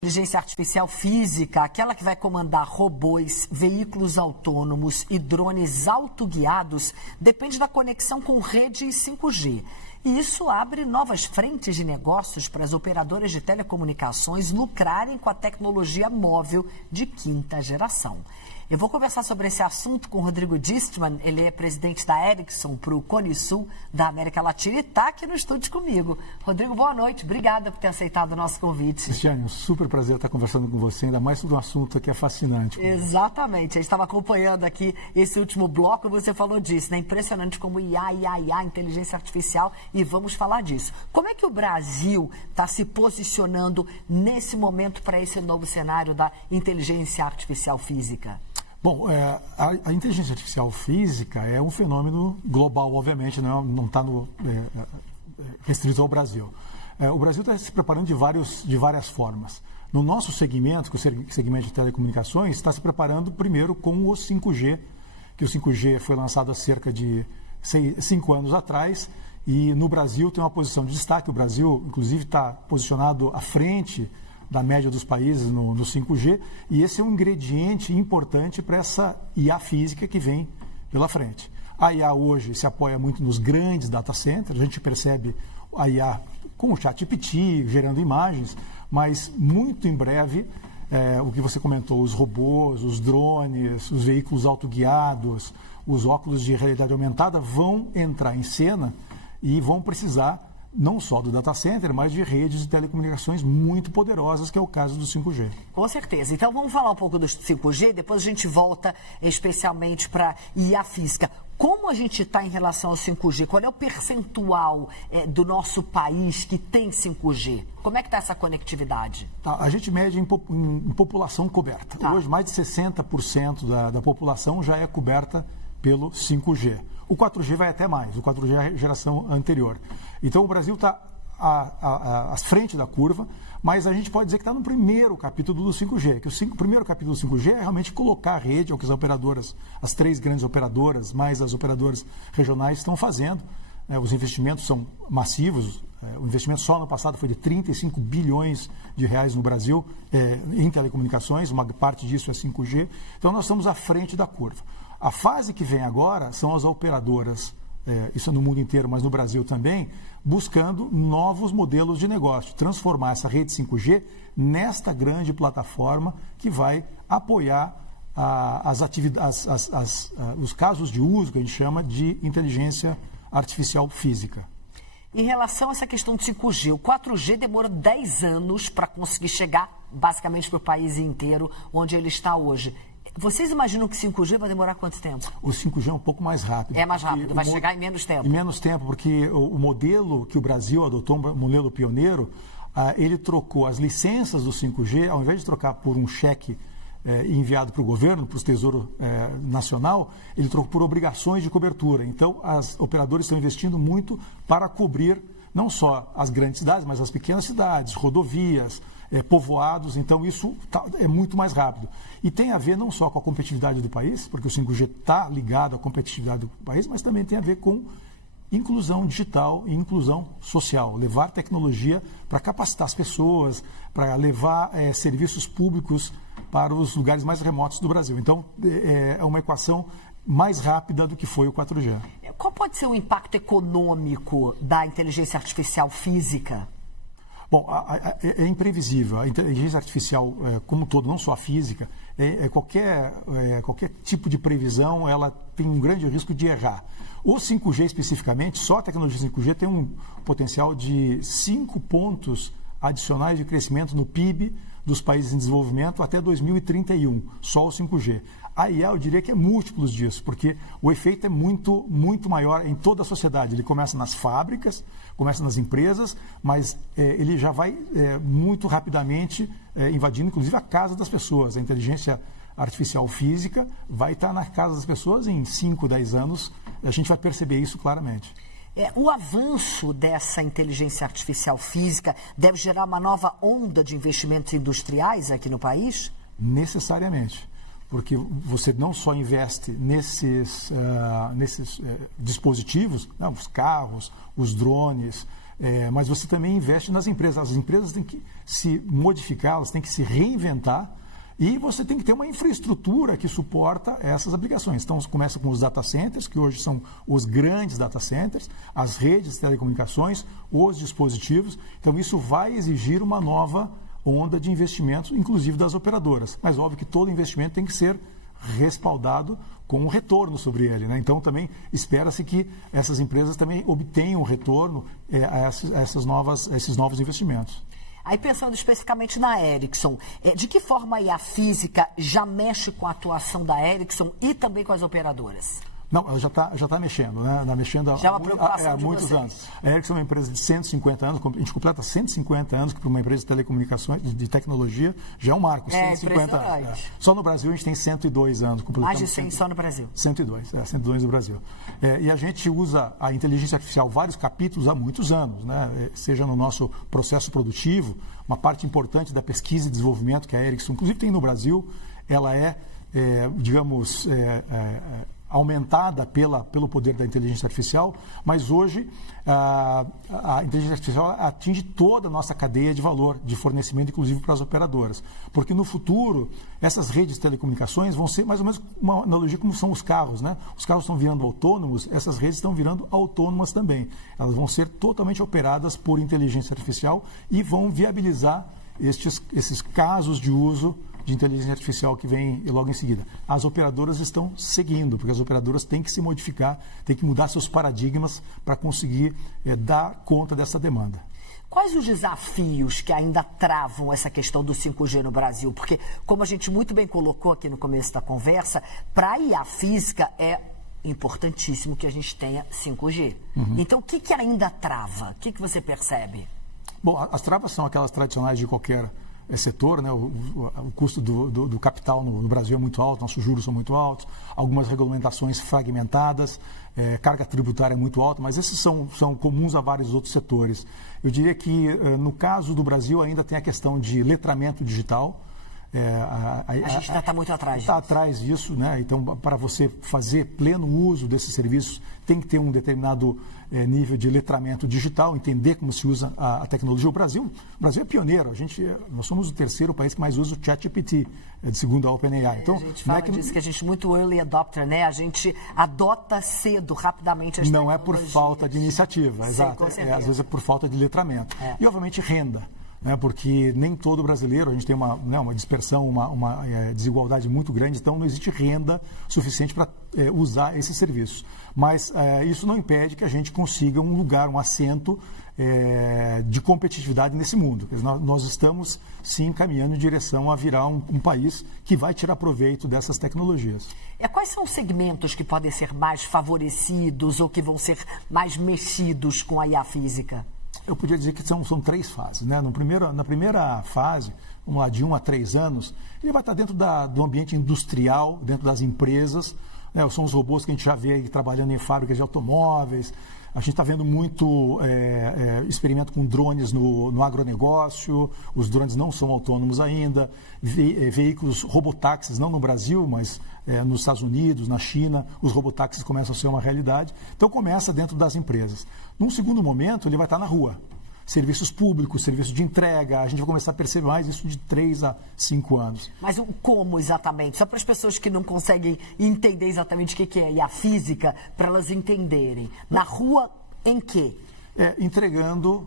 Inteligência artificial física, aquela que vai comandar robôs, veículos autônomos e drones autoguiados, depende da conexão com rede 5G. E isso abre novas frentes de negócios para as operadoras de telecomunicações lucrarem com a tecnologia móvel de quinta geração. Eu vou conversar sobre esse assunto com o Rodrigo Distman, ele é presidente da Ericsson para o Cone Sul da América Latina e está aqui no estúdio comigo. Rodrigo, boa noite, obrigada por ter aceitado o nosso convite. Cristiane, um super prazer estar conversando com você, ainda mais sobre um assunto que é fascinante. Exatamente, a gente estava acompanhando aqui esse último bloco e você falou disso, né? Impressionante como IA, inteligência artificial, e vamos falar disso. Como é que o Brasil está se posicionando nesse momento para esse novo cenário da inteligência artificial física? Bom, a inteligência artificial física é um fenômeno global, obviamente, não está restrito ao Brasil. O Brasil está se preparando de várias formas. No nosso segmento, que é o segmento de telecomunicações, está se preparando primeiro com o 5G, que o 5G foi lançado há cerca de 5 anos atrás, e no Brasil tem uma posição de destaque. O Brasil, inclusive, está posicionado à frente da média dos países no 5G, e esse é um ingrediente importante para essa IA física que vem pela frente. A IA hoje se apoia muito nos grandes data centers, a gente percebe a IA com o ChatGPT, gerando imagens, mas muito em breve, o que você comentou, os robôs, os drones, os veículos autoguiados, os óculos de realidade aumentada vão entrar em cena e vão precisar não só do data center, mas de redes de telecomunicações muito poderosas, que é o caso do 5G. Com certeza. Então vamos falar um pouco do 5G, depois a gente volta especialmente para IA física. Como a gente está em relação ao 5G? Qual é o percentual do nosso país que tem 5G? Como é que está essa conectividade? A gente mede em população coberta. Tá. Hoje, mais de 60% da população já é coberta pelo 5G. O 4G vai até mais, o 4G é a geração anterior. Então, o Brasil está à frente da curva, mas a gente pode dizer que está no primeiro capítulo do 5G, que o primeiro capítulo do 5G é realmente colocar a rede, é o que as operadoras, as 3 grandes operadoras, mais as operadoras regionais estão fazendo. Os investimentos são massivos, o investimento só no passado foi de 35 bilhões de reais no Brasil em telecomunicações, uma parte disso é 5G, então nós estamos à frente da curva. A fase que vem agora são as operadoras, isso é no mundo inteiro, mas no Brasil também, buscando novos modelos de negócio, transformar essa rede 5G nesta grande plataforma que vai apoiar os casos de uso que a gente chama de inteligência artificial física. Em relação a essa questão de 5G, o 4G demorou 10 anos para conseguir chegar basicamente para o país inteiro onde ele está hoje. Vocês imaginam que 5G vai demorar quanto tempo? O 5G é um pouco mais rápido. É mais rápido, vai chegar em menos tempo. Em menos tempo, porque o modelo que o Brasil adotou, um modelo pioneiro, ele trocou as licenças do 5G, ao invés de trocar por um cheque enviado para o governo, para o Tesouro Nacional, ele trocou por obrigações de cobertura. Então, as operadoras estão investindo muito para cobrir não só as grandes cidades, mas as pequenas cidades, rodovias, povoados, então isso é muito mais rápido. E tem a ver não só com a competitividade do país, porque o 5G está ligado à competitividade do país, mas também tem a ver com inclusão digital e inclusão social. Levar tecnologia para capacitar as pessoas, para levar serviços públicos para os lugares mais remotos do Brasil. Então, é uma equação mais rápida do que foi o 4G. Qual pode ser o impacto econômico da inteligência artificial física? Bom, é imprevisível. A inteligência artificial, como um todo, não só a física, qualquer tipo de previsão, ela tem um grande risco de errar. O 5G especificamente, só a tecnologia 5G tem um potencial de 5 pontos adicionais de crescimento no PIB dos países em desenvolvimento até 2031, só o 5G. A IA, eu diria que é múltiplos disso, porque o efeito é muito, muito maior em toda a sociedade. Ele começa nas fábricas, começa nas empresas, mas ele já vai muito rapidamente invadindo, inclusive, a casa das pessoas. A inteligência artificial física vai estar na casa das pessoas em 5, 10 anos. A gente vai perceber isso claramente. O avanço dessa inteligência artificial física deve gerar uma nova onda de investimentos industriais aqui no país? Necessariamente. Porque você não só investe nesses dispositivos, os carros, os drones, Mas você também investe nas empresas. As empresas têm que se modificar, elas têm que se reinventar e você tem que ter uma infraestrutura que suporta essas aplicações. Então, você começa com os data centers, que hoje são os grandes data centers, as redes de telecomunicações, os dispositivos. Então, isso vai exigir uma nova onda de investimentos, inclusive das operadoras. Mas, óbvio que todo investimento tem que ser respaldado com um retorno sobre ele, né? Então, também espera-se que essas empresas também obtenham retorno a esses novos investimentos. Aí, pensando especificamente na Ericsson, de que forma aí a física já mexe com a atuação da Ericsson e também com as operadoras? Não, ela já tá mexendo, né? Mexendo já é uma preocupação há muitos anos. A Ericsson é uma empresa de 150 anos, a gente completa 150 anos, que para uma empresa de telecomunicações, de tecnologia, já é um marco, 150 anos. Só no Brasil a gente tem 102 anos. Mais de 100 só no Brasil. 102 no Brasil. E a gente usa a inteligência artificial, vários capítulos há muitos anos, né? Seja no nosso processo produtivo, uma parte importante da pesquisa e desenvolvimento que a Ericsson, inclusive tem no Brasil, ela digamos, aumentada pelo poder da inteligência artificial, mas hoje a inteligência artificial atinge toda a nossa cadeia de valor, de fornecimento, inclusive para as operadoras. Porque no futuro, essas redes de telecomunicações vão ser mais ou menos uma analogia como são os carros, né? Os carros estão virando autônomos, essas redes estão virando autônomas também. Elas vão ser totalmente operadas por inteligência artificial e vão viabilizar esses casos de uso de inteligência artificial que vem logo em seguida. As operadoras estão seguindo, porque as operadoras têm que se modificar, têm que mudar seus paradigmas para conseguir dar conta dessa demanda. Quais os desafios que ainda travam essa questão do 5G no Brasil? Porque, como a gente muito bem colocou aqui no começo da conversa, para a IA física é importantíssimo que a gente tenha 5G. Então, o que ainda trava? O que você percebe? Bom, as travas são aquelas tradicionais de qualquer setor, né? O custo do capital no Brasil é muito alto, nossos juros são muito altos, algumas regulamentações fragmentadas, carga tributária é muito alta, mas esses são comuns a vários outros setores. Eu diria que, no caso do Brasil, ainda tem a questão de letramento digital. A gente ainda está muito atrás disso. Está atrás disso, né? Então, para você fazer pleno uso desses serviços, tem que ter um determinado nível de letramento digital, entender como se usa a tecnologia. O Brasil é pioneiro. Nós somos o terceiro país que mais usa o ChatGPT, segundo a OpenAI. Então, a gente fala disso, que a gente é muito early adopter, né? A gente adota cedo, rapidamente, as tecnologias. Não é por falta de iniciativa, sim, exato. Às vezes é por falta de letramento. E, obviamente, renda. Porque nem todo brasileiro, a gente tem uma dispersão, uma desigualdade muito grande, então não existe renda suficiente para usar esses serviços. Mas isso não impede que a gente consiga um lugar, um assento de competitividade nesse mundo. Nós estamos, sim, caminhando em direção a virar um país que vai tirar proveito dessas tecnologias. Quais são os segmentos que podem ser mais favorecidos ou que vão ser mais mexidos com a IA física? Eu podia dizer que são 3 fases, né? Na primeira fase, vamos lá, de 1 a 3 anos, ele vai estar dentro do ambiente industrial, dentro das empresas, né? São os robôs que a gente já vê aí trabalhando em fábricas de automóveis. A gente está vendo muito experimento com drones no agronegócio. Os drones não são autônomos ainda. Veículos robotáxis, não no Brasil, mas nos Estados Unidos, na China, os robotáxis começam a ser uma realidade. Então, começa dentro das empresas. Num segundo momento, ele vai estar na rua. Serviços públicos, serviços de entrega, a gente vai começar a perceber mais isso de 3 a 5 anos. Mas como exatamente? Só para as pessoas que não conseguem entender exatamente o que é IA física, para elas entenderem. Na rua, em quê? Entregando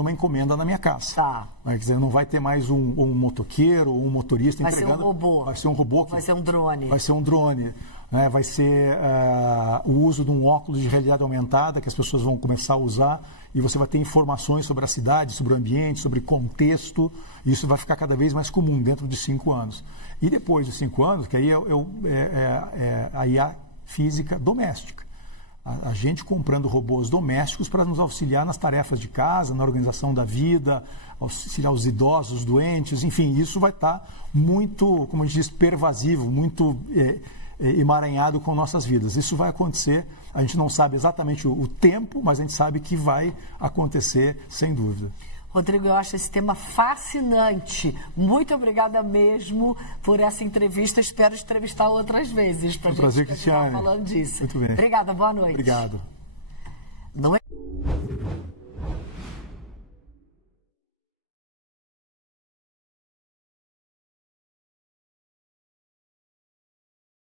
uma encomenda na minha casa. Tá. Quer dizer, não vai ter mais um motoqueiro ou um motorista entregando. Vai ser um robô. Vai ser um robô. Vai ser um drone. Vai ser um drone. Né? Vai ser o uso de um óculos de realidade aumentada que as pessoas vão começar a usar e você vai ter informações sobre a cidade, sobre o ambiente, sobre contexto. E isso vai ficar cada vez mais comum dentro de 5 anos. E depois de 5 anos, que aí a IA física doméstica. A gente comprando robôs domésticos para nos auxiliar nas tarefas de casa, na organização da vida, auxiliar os idosos, os doentes, enfim, isso vai estar muito, como a gente diz, pervasivo, muito emaranhado com nossas vidas. Isso vai acontecer, a gente não sabe exatamente o tempo, mas a gente sabe que vai acontecer sem dúvida. Rodrigo, eu acho esse tema fascinante. Muito obrigada mesmo por essa entrevista. Espero te entrevistar outras vezes para a gente Cristiane. falando disso. Muito bem. Obrigada, boa noite. Obrigado.